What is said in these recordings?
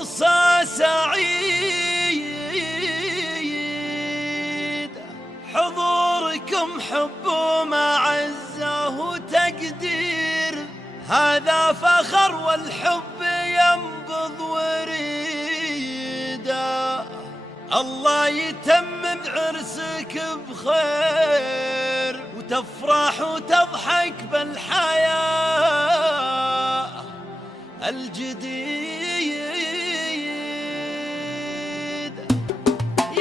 فرصة سعيدة، حضوركم حب ومعزة وتقدير، هذا فخر والحب ينبض وريده. الله يتمم عرسك بخير وتفرح وتضحك بالحياة الجديدة.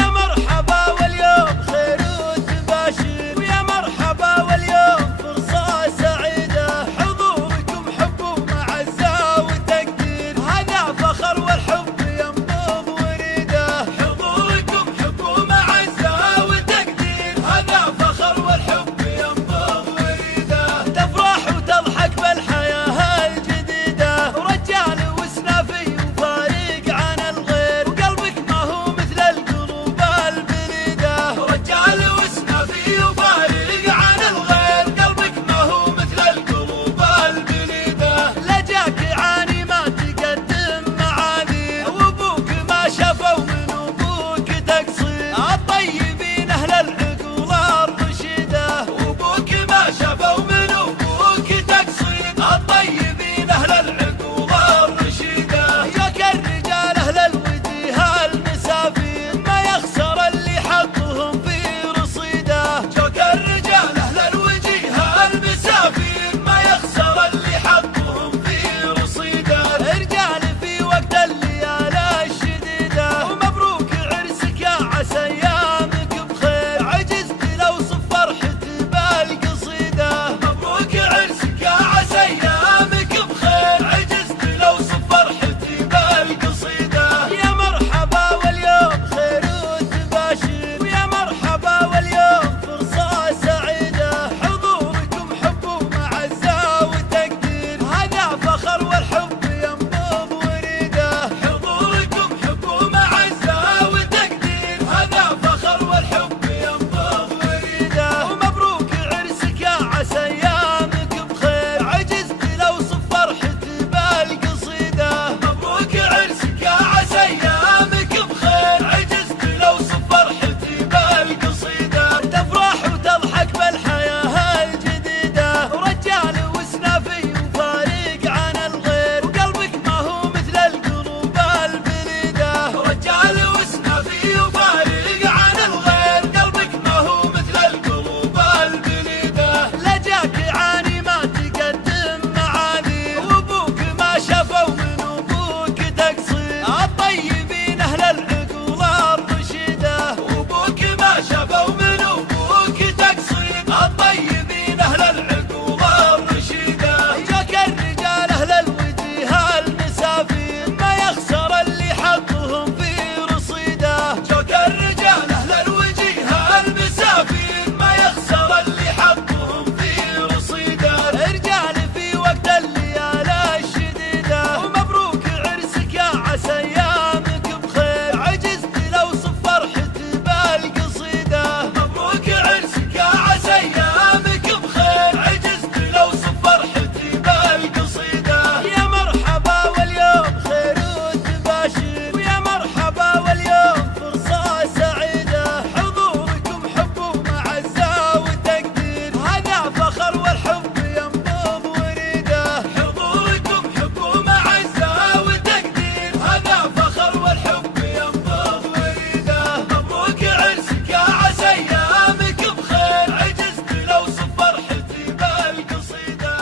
يا مرحبا واليوم خير وتباشر، ويا مرحبا واليوم فرصة سعيدة، حضوركم حب ومعزة وتقدير، هذا فخر والحب ينبض وريده. حضوركم حب ومعزة وتقدير، هذا فخر والحب ينبض وريده. تفرح وتضحك بالحياة الجديدة، ورجال وسنافي وفارق عن الغير، وقلبك ما هو مثل القلوب البليدة. رجال وسنافي وفارق عن الغير، قلبك ما هو مثل القلوب البليدة. لجاك يعاني ما تقدم معاذير، وابوك ما شافوا من ابوك تقصير، الطيبين اهل العقول الرشيدة. وابوك ما شافوا من ابوك تقصير، الطيبين اهل العقول الرشيدة. ياك الرجال اهل الوجيه المسافين، ما يخسر اللي حطهم في رصيده. جاك الرجال اهل الوجيه المسافين، ما يخسر اللي حطهم في رصيده. رجال في وقت الليالي الشديدة، ومبروك عرسك يا عسى ايامك بخير، عجزت لو صف فرحتي بالقصيدة. مبروك عرسك يا عسى ايامك بخير، عجزت لو صف فرحتي بالقصيدة. يا مرحبا واليوم خير وتباشر، ويا مرحبا واليوم فرصة سعيدة، حضوركم حب ومعزة وتقدير، هذا فخر والحب ينبض وريده. حضوركم حب ومعزة وتقدير، هذا فخر والحب ينبض وريده. ومبروك عرسك يا عسى ايامك بخير، عجزت لو صف فرحتي بالقصيدة. مبروك عرسك يا عسى ايامك بخير، عجزت لو صف فرحتي بالقصيدة. تفرح وتضحك بالحياة الجديدة، ورجال وسنافي وفارق عن الغير، وقلبك ما هو مثل القلوب البليدة. رجال وسنافي وفارق عن الغير، قلبك ما هو مثل القلوب البليدة. لجاك يعاني ما تقدم معاذير، وابوك ما شافوا من ابوك تقصير، الطيبين اهل العقول الرشيدة. وابوك ما شافوا من ابوك تقصير، الطيبين اهل العقول الرشيدة. جاك الرجال اهل الوجيه المسافين، ما يخسر اللي حطهم في رصيده. جاك الرجال اهل الوجيه المسافين، ما يخسر اللي حطهم في رصيده. رجال في وقت الليالي الشديدة، ومبروك عرسك يا عسى ايامك بخير، عجزت لو صف فرحتي بالقصيدة. مبروك عرسك يا عسى ايامك بخير، عجزت لو صف فرحتي بالقصيدة. يا مرحبا واليوم خير وتباشر، ويا مرحبا واليوم فرصة سعيدة، حضوركم حب ومعزة وتقدير، هذا فخر والحب ينبض وريده. حضوركم حب ومعزة وتقدير، هذا فخر والحب ينبض وريده. مبروك عرسك يا عسى ايامك بخير، عجزت لو صف فرحتي بالقصيدة.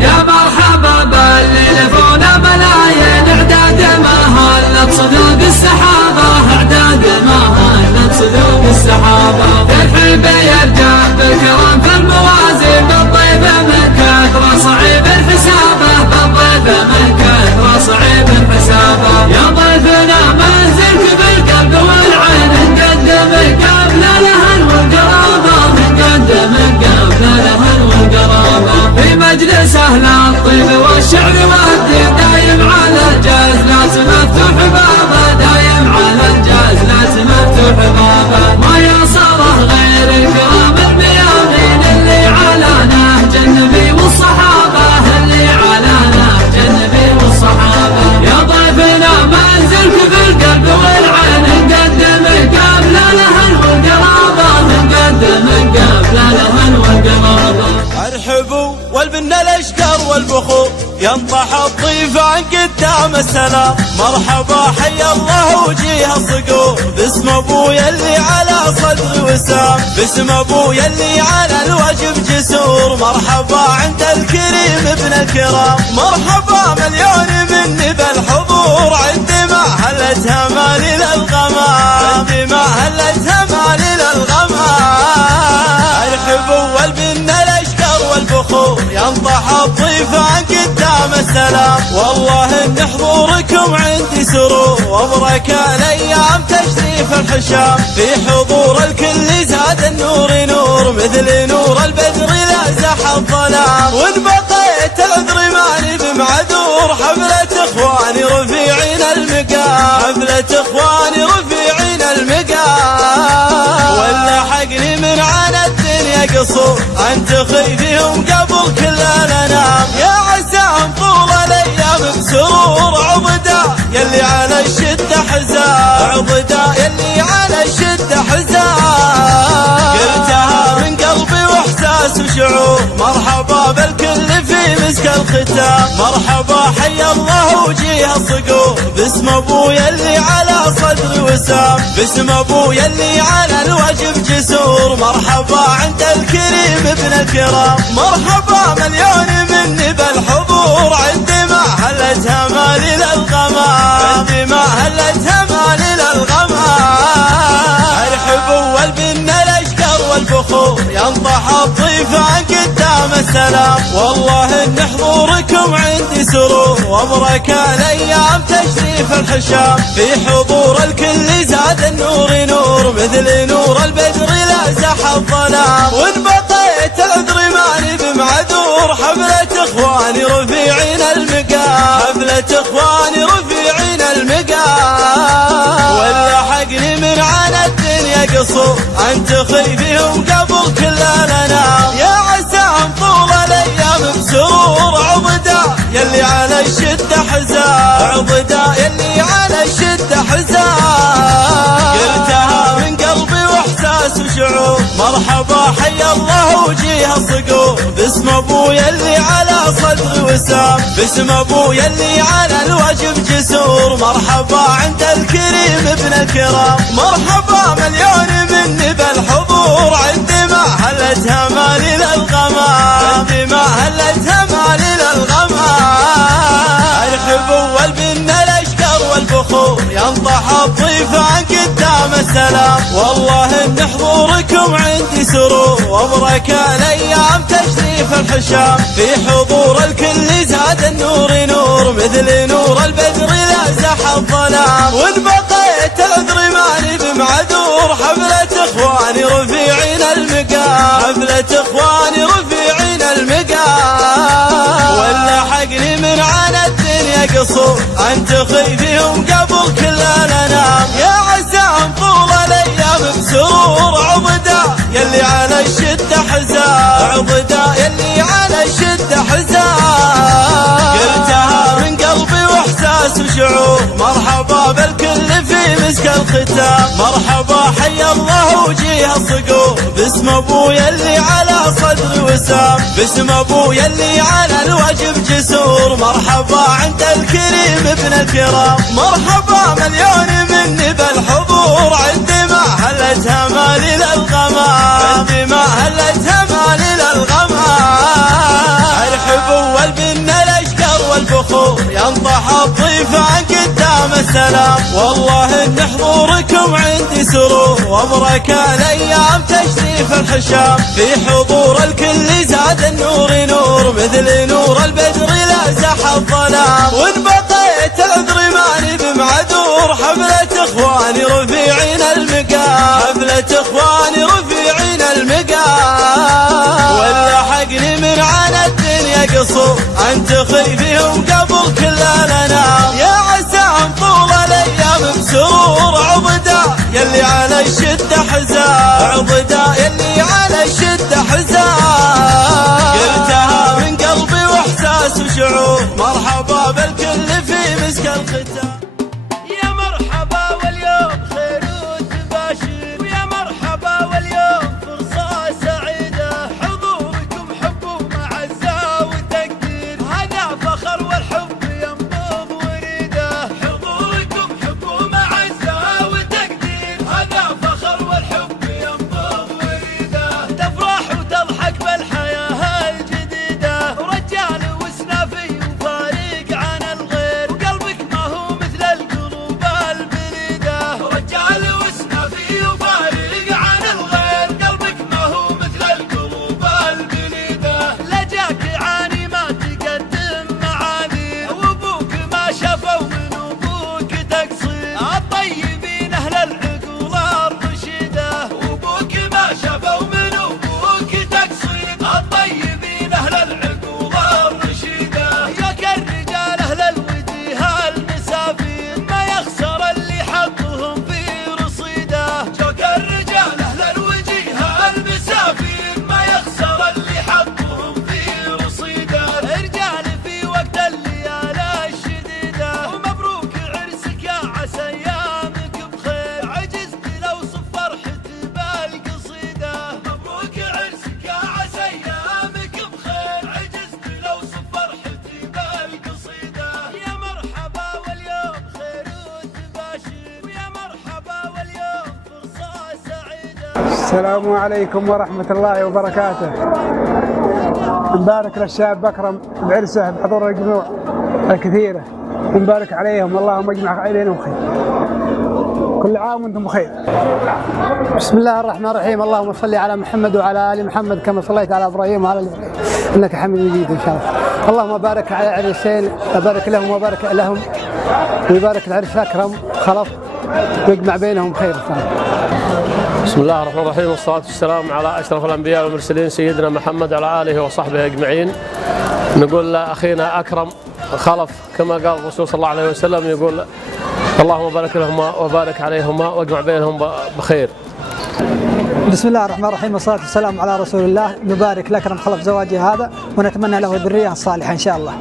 يا مرحبا باللي لفونا ملايين، اعداد ما هلت صدوق السحابة، اعداد ما هلت صدوق السحابة. ترحيب يرجع بكرم في الموازين، بالضيف من كثر صعيب حسابه، بالضيف من كثر صعيب حسابه. يا ضيفنا منزلك بالقلب والعين، نقدمك قبل الأهل والقرابة، نقدمك قبل الأهل والقرابة. في مجلس أهل الطيب والشعر والدين، دايم على الجاز ناس مفتوح بابه، دايم على الجاز ناس مفتوح بابه. ما يصله غير السلام. مرحبا حيا الله وجيه الصقور، باسم ابويا اللي على صدري وسام، باسم ابويا اللي على الواجب جسور. مرحبا عند الكريم ابن الكرام، مرحبا مليون مني بالحضور. عندي ما هلتها مالي للغمام، عندي ما هلتها مالي للغمام. الحب والبن الاشكر والبخور، ينطح الضيفان قدام السلام. والله ان حضوركم عندي سرور، وابرك الايام تشريف الحشام. في حضور الكل زاد النور نور، مثل نور البدر لازح الظلام. وان بقيت العذر ماني بمعذور، حفلة اخواني رفيعين المقام، حفلة اخواني رفيعين المقام. ولا حقني من عنا الدنيا قصور، انتخي فيهم قبل كل الانام. يا عساهم طول الايام بسرور، عضدا يلي على الشدة حزام، عضدا يلي على الشدة حزام. قلتها من قلبي واحساس وشعور، مرحبا بالكل في مسك الختام. مرحبا حيا الله وجيه الصقور، باسم ابويا اللي على صدري وسام، باسم ابويا اللي على الواجب جسور. مرحبا عند الكريم ابن الكرام، مرحبا مليون مني بالحضور. عندي ما هلتها مالي للغمام، عندي ما هلتها مالي للغمام. الحب والبن الاشكر والبخور، ينطح الضيفان قدام السلام. والله ان حضوركم عندي سرور، وابرك الايام تشريف الحشام. في حضور الكل زاد النور نور، مثل نور البدر لازح الظلام. وان بقيت العذر ماني بمعذور، حفلة اخواني رفيعين المقام، حفلة اخواني رفيعين المقام. ولا حقني من عنا الدنيا قصور، انتخي فيهم قبل كل الانام. يا عساهم طول الايام بسرور، عضدا يلي على الشدة حزام، عضدا يلي على الشدة حزام. قلتها من قلبي واحساس وشعور، مرحبا حيا الله وجيه الصقور، باسم ابويا اللي على صدري وسام، باسم ابويا اللي على الواجب جسور. مرحبا عند الكريم ابن الكرام، مرحبا مليون مني بالحضور. عندي ما هلتها مالي للغمام، عندي ما هلتها مالي للغمام. الحب والبن الاشكر والبخور، ينطح الضيفان قدام السلام. والله ان حضوركم عندي سرور، وابرك الايام تشريف الحشام. في حضور الكل زاد النور نور، مثل نور البدر لازح الظلام. وان بقيت العذر ماني بمعذور، حفلة اخواني رفيعين المقام، حفلة اخواني رفيعين المقام. ولا حقني من عنا الدنيا قصور، انتخي فيهم قبل كل الانام. يا عساهم طول الايام بسرور، عضدا يلي على الشدة حزام، عضدا يلي على الشدة حزام. قلتها من قلبي واحساس وشعور، مرحبا بالكل في مسك الختام. مرحبا حيا الله وجيه الصقور، باسم ابويا اللي على صدري وسام، باسم ابويا اللي على الواجب جسور. مرحبا عند الكريم ابن الكرام، مرحبا مليون مني بالحضور. عندي ما هلتها مالي للغمام، عندي ما هلتها مالي للغمام. الحب والبن الاشكر والبخور، ينطح الضيفان قدام السلام. والله ان حضوركم عندي سرور، وابرك الايام تشريف الحشام. في حضور الكل زاد النور نور، مثل نور البدر لازح الظلام. وان بقيت العذر ماني بمعذور، حفلة اخواني رفيعين المقام، حفلة اخواني رفيعين المقام. ولا حقني من عنا الدنيا قصور، انتخي فيهم قبل كل الانام. يا عساهم طول الايام بسرور، عضدا يلي على الشدة حزام، عضدا يلي على الشدة حزام. قلتها من قلبي واحساس وشعور، مرحبا بالكل في مسك الختام. يا مرحبا واليوم خير وتباشر، ويا مرحبا واليوم فرصة سعيدة. حضوركم حب ومعزة وتقدير، هذا فخر والحب ينبض وريده. السلام عليكم ورحمة الله وبركاته. نبارك للشاب أكرم بعرسه بحضور الجموع الكثيرة، ونبارك عليهم، اللهم اجمع عليهم خير. كل عام وانتم بخير. بسم الله الرحمن الرحيم. اللهم صل على محمد وعلى ال محمد كما صليت على ابراهيم وعلى ال ابراهيم انك حميد مجيد ان شاء الله. اللهم بارك على عريسين، بارك لهم وبارك لهم، ويبارك العرس اكرم خلف ويجمع بينهم خير ان شاء الله. بسم الله الرحمن الرحيم، والصلاة والسلام على أشرف الأنبياء والمرسلين سيدنا محمد وعلى آله وصحبه أجمعين. نقول لأخينا أكرم خلف كما قال الرسول صلى الله عليه وسلم، يقول اللهم بارك لهما وبارك عليهما واجمع بينهم بخير. بسم الله الرحمن الرحيم، والصلاة والسلام على رسول الله. نبارك لأكرم خلف زواجه هذا، ونتمنى له الذرية الصالحة إن شاء الله.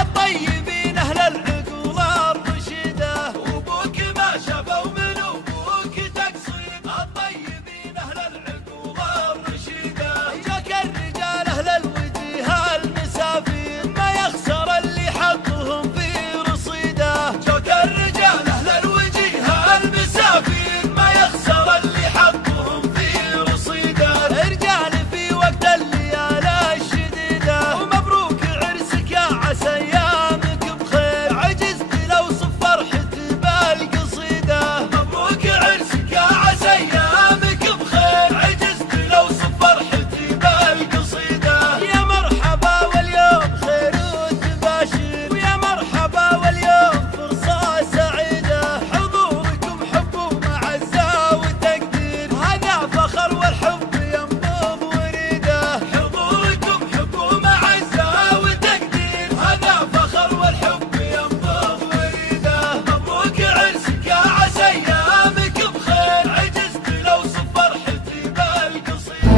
الطيبين أهل العقول الرشيدة، وابوك ما شافوا من ابوك تقصيد. الطيبين أهل العقول الرشيدة، جاك الرجال أهل الوجيه المسافين، ما يخسر اللي حطهم في رصيده. جاك الرجال أهل الوجيه المسافين، ما يخسر اللي حطهم في رصيده. رجال في وقت الليالي الشديدة، ومبروك عرسك يا عسى ايامك بخير. عجزت لو صف فرحتي بالقصيدة. مبروك عرسك يا عسى ايامك بخير. عجزت لو صف فرحتي بالقصيدة. يا مرحبا واليوم خير وتباشر، ويا مرحبا واليوم فرصة سعيدة. حضوركم حب ومعزة وتقدير، هذا فخر والحب ينبض وريده. حضوركم حب ومعزة وتقدير، هذا فخر والحب ينبض وريده. مبروك عرسك يا عسى ايامك بخير. عجزت لو صف فرحتي بالقصيدة.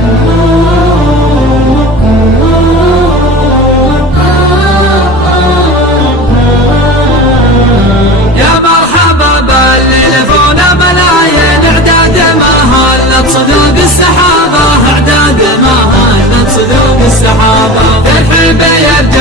يا مرحبا بالليلفون بلايين، اعداد ما هلت صدوق السحابة، اعداد ما هلت صدوق السحابة. فرح بيد